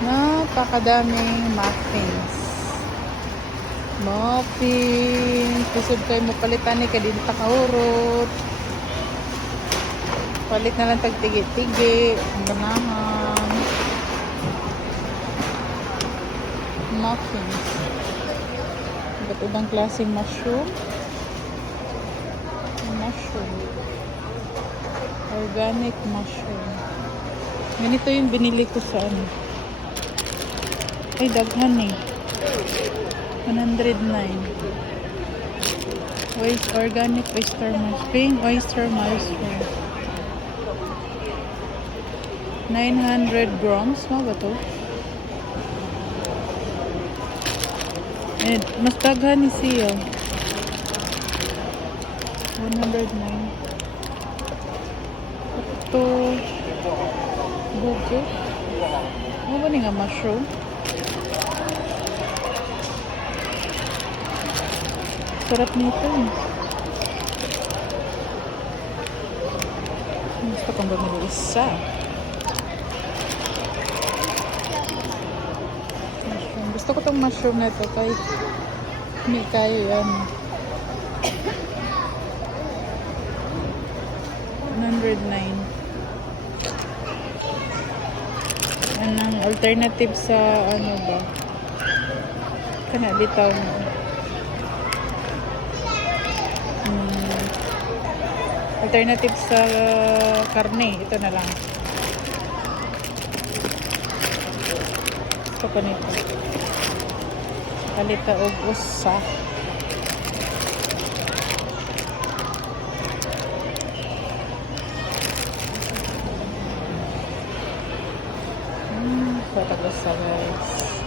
Napakadaming muffins. Muffins. Kusog kayo mo palitan ni kadinta kahurot. Palit na lang tagtigi-tigi. Ang ganahan. Muffins. Iba't ibang klaseng mushroom. Mushroom. Organic mushroom. Ganito yung binili ko sa ano. Ay, daghan eh. 109. Organic oyster mushroom. Spring oyster mushroom. 900 grams. Mga ba to? And mas daghan ni siya. 109. Ito. Buko. Ano ba nga mushroom? Sarap nito. Gusto kong bumili isa. Mushroom. Gusto ko tong mushroom na ito kay hindi kayo yan. 109. Anong alternative sa ano ba? Kana bitaw mo. Alternative sa karne. Ito na lang. Ito pa nito. Palita og usa. Patagos sa guys.